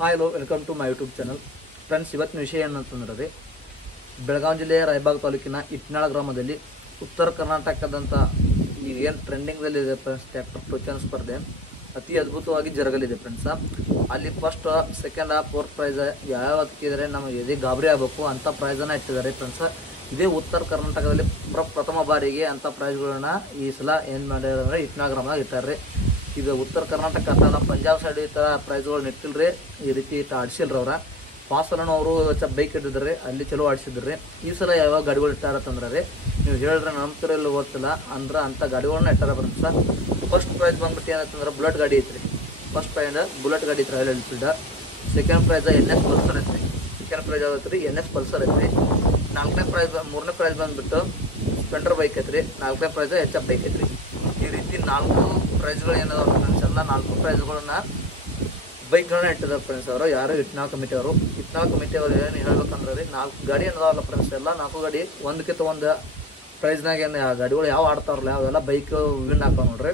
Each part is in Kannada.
Hi hello welcome to my YouTube channel. Friends, ಇವತ್ತಿನ ವಿಷಯ ಏನಂತಂದ್ರೆ ರೀ, ಬೆಳಗಾವಿ ಜಿಲ್ಲೆಯ ರಾಯಬಾಗ್ ತಾಲೂಕಿನ ಇಟ್ನಾಳ ಗ್ರಾಮದಲ್ಲಿ ಉತ್ತರ ಕರ್ನಾಟಕದಂಥ ಈಗೇನು ಟ್ರೆಂಡಿಂಗ್ದಲ್ಲಿದೆ ಫ್ರೆಂಡ್ಸ್, ಟ್ರ್ಯಾಕ್ಟರ್ ಟೋಚನ್ ಸ್ಪರ್ಧೆ ಅತಿ ಅದ್ಭುತವಾಗಿ ಜರಗಲಿದೆ ಫ್ರೆಂಡ್ಸ. ಅಲ್ಲಿ ಫಸ್ಟ್, ಸೆಕೆಂಡ್, ಫೋರ್ತ್ ಪ್ರೈಸ್ ಯಾವ ಹಾಕಿದರೆ ನಮಗೆ ಎದೆ ಗಾಬರಿ ಆಗಬೇಕು ಅಂಥ ಪ್ರೈಸನ್ನು ಇಟ್ಟಿದ್ದಾರೆ ಫ್ರೆಂಡ್ಸ. ಇದೇ ಉತ್ತರ ಕರ್ನಾಟಕದಲ್ಲಿ ಪ್ರಥಮ ಬಾರಿಗೆ ಅಂಥ ಪ್ರೈಸ್ಗಳನ್ನ ಈ ಸಲ ಏನು ಮಾಡಿದ್ರೆ ಇಟ್ನಾಳ ಗ್ರಾಮದಾಗ ಇಟ್ಟಾರೆ. ಇದು ಉತ್ತರ ಕರ್ನಾಟಕ ಅಂತ ಪಂಜಾಬ್ ಸೈಡ್ ಈ ಥರ ಪ್ರೈಸ್ಗಳನ್ನ ಇಟ್ಟಿಲ್ರಿ, ಈ ರೀತಿ ಆಡಿಸಿಲ್ರಿ ಅವ್ರ. ಪಾಸಲನ್ನು ಅವರು ಬೈಕ್ ಇಟ್ಟಿದ್ರಿ, ಅಲ್ಲಿ ಚಲೋ ಆಡಿಸಿದ್ರಿ. ಈ ಸಲ ಯಾವಾಗ ಗಾಡಿಗಳು ಇಟ್ಟಾರತ್ತಂದ್ರೆ ರೀ, ನೀವು ಹೇಳಿದ್ರೆ ನಂಬ್ತಿರೋ ಇಲ್ಲ ಗೊತ್ತಿಲ್ಲ ಅಂದ್ರೆ ಅಂಥ ಗಾಡಿಗಳನ್ನ ಇಟ್ಟಾರ ಫ್ರೆಂಡ್ಸ. ಫಸ್ಟ್ ಪ್ರೈಸ್ ಬಂದ್ಬಿಟ್ಟು ಏನಂತಂದ್ರೆ ಬುಲೆಟ್ ಗಾಡಿ ಐತ್ರಿ. ಫಸ್ಟ್ ಪ್ರೈಸ್ ಬುಲೆಟ್ ಗಾಡಿ ಐತ್ರಿ, royal Enfield. Second prize NS Pulsar ಐತ್ರಿ. ಸೆಕೆಂಡ್ ಪ್ರೈಸ್ ಯಾವತ್ತು ರೀ, NS ಪಲ್ಸರ್ ಐತ್ರಿ. ಮೂರನೇ ಪ್ರೈಸ್ ಬಂದ್ಬಿಟ್ಟು ಸ್ಪೆಂಡರ್ ಬೈಕ್ ಐತ್ರಿ. ನಾಲ್ಕನೇ ಪ್ರೈಸ್ HF ಬೈಕ್ ಐತ್ರಿ. ಈ ರೀತಿ 4 ಪ್ರೈಸ್ಗಳು ಏನದಾವ ಫ್ರೆಂಡ್ಸ್, ಎಲ್ಲ 4 ಪ್ರೈಸ್ಗಳನ್ನ ಬೈಕ್ಗಳನ್ನ ಇಟ್ಟಿದ್ದಾರೆ ಫ್ರೆಂಡ್ಸ್ ಅವರು. ಯಾರು ಇಟ್ನಾಳ ಕಮಿಟಿ ಅವರು ಏನು ಹೇಳ್ಬೇಕಂದ್ರೆ ರೀ, 4 ಗಾಡಿ ಏನದಾವಲ್ಲ ಫ್ರೆಂಡ್ಸ್, ಎಲ್ಲ 4 ಗಾಡಿ ಒಂದಕ್ಕಿಂತ ಒಂದು ಪ್ರೈಸ್ನಾಗ ಏನು ಗಾಡಿಗಳು ಯಾವ ಆಡ್ತಾರಲ್ಲ ಅವೆಲ್ಲ ಬೈಕ್ ವಿನ್ ಹಾಕೋ ನೋಡ್ರಿ.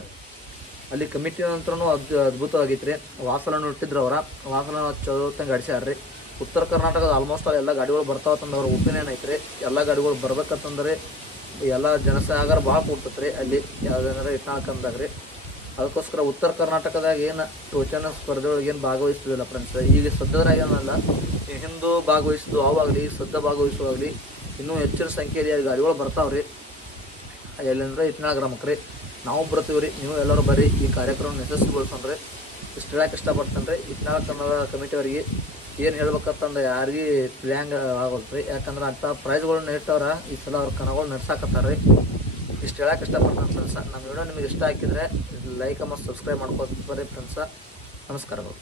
ಅಲ್ಲಿ ಕಮಿಟಿ ನಂತರನೂ ಅದ್ಭುತವಾಗಿತ್ತು ರೀ. ವಾಸಲನ್ನು ಇಟ್ಟಿದ್ರು ಅವರ ವಾಸಲ ಚಲೋತ್ತಂಗೆ ಗಾಡಿಸ್ಯಾರ್ರಿ. ಉತ್ತರ ಕರ್ನಾಟಕದ ಆಲ್ಮೋಸ್ಟ್ ಎಲ್ಲ ಗಾಡಿಗಳು ಬರ್ತಾವತ್ತಂದ್ರೆ ಅವ್ರ ಒಪಿನಿಯನ್ ಐತ್ರಿ. ಎಲ್ಲ ಗಾಡಿಗಳು ಬರ್ಬೇಕಂತಂದ್ರೆ ಎಲ್ಲ ಜನಸಾಗರ ಭಾಳ ಕೊಡ್ತೈತ್ರಿ ಅಲ್ಲಿ ಯಾವ್ದಾದ್ರೆ ಇಟ್ನಾಳ್ಕಂದಾಗ ರೀ. ಅದಕ್ಕೋಸ್ಕರ ಉತ್ತರ ಕರ್ನಾಟಕದಾಗ ಏನು ಟೋಚನ ಸ್ಪರ್ಧೆಯೊಳಗೆ ಏನು ಭಾಗವಹಿಸೋದಿಲ್ಲ ಫ್ರೆಂಡ್ಸ್. ಈಗ ಸದ್ಯದಾಗ ಏನಲ್ಲ, ಹಿಂದೂ ಭಾಗವಹಿಸೋದು ಅವಾಗಲಿ ಸದ್ಯ ಭಾಗವಹಿಸುವಾಗಲಿ ಇನ್ನೂ ಹೆಚ್ಚಿನ ಸಂಖ್ಯೆಯಲ್ಲಿ ಗಾಡಿಗಳು ಬರ್ತಾವ್ರಿ. ಎಲ್ಲಂದ್ರೆ ಇಟ್ನಾಳ ಗ್ರಾಮಕ್ಕೆ ರೀ ನಾವು ಬರ್ತೀವಿ ರೀ. ನೀವು ಎಲ್ಲರೂ ಬರ್ರಿ, ಈ ಕಾರ್ಯಕ್ರಮ ಯಶಸ್ವಿಗೊಳಿಸಂದ್ರೆ ಇಷ್ಟು ಹೇಳಕ್ಕೆ ಇಷ್ಟಪಡ್ತೇನೆ ರೀ. ಇಟ್ನಾಳ ಕನ್ನಡ ಕಮಿಟಿಯವರಿಗೆ ಏನು ಹೇಳ್ಬೇಕಂತಂದ್ರೆ ಯಾರಿಗೆ ಪ್ಲ್ಯಾಂಗ್ ಆಗೋಲ್ರಿ, ಯಾಕಂದ್ರೆ ಅಂಥ ಪ್ರೈಸ್ಗಳನ್ನ ಇಟ್ಟವ್ರ ಈ ಸಲ ಅವ್ರ ಕನಗಳು ನಡ್ಸಾಕತ್ತಾರೆ ರೀ. ಇಷ್ಟು ಹೇಳಕ್ಕೆ ಇಷ್ಟಪಡ್ತಾನೆ ಫ್ರೆಂಡ್ಸ. ನಮ್ಮ ವಿಡಿಯೋ ನಿಮಗೆ ಇಷ್ಟ ಹಾಕಿದರೆ ಲೈಕ್ ಮತ್ತು ಸಬ್ಸ್ಕ್ರೈಬ್ ಮಾಡ್ಕೋತಾರೆ ಫ್ರೆಂಡ್ಸ. ನಮಸ್ಕಾರಗಳು.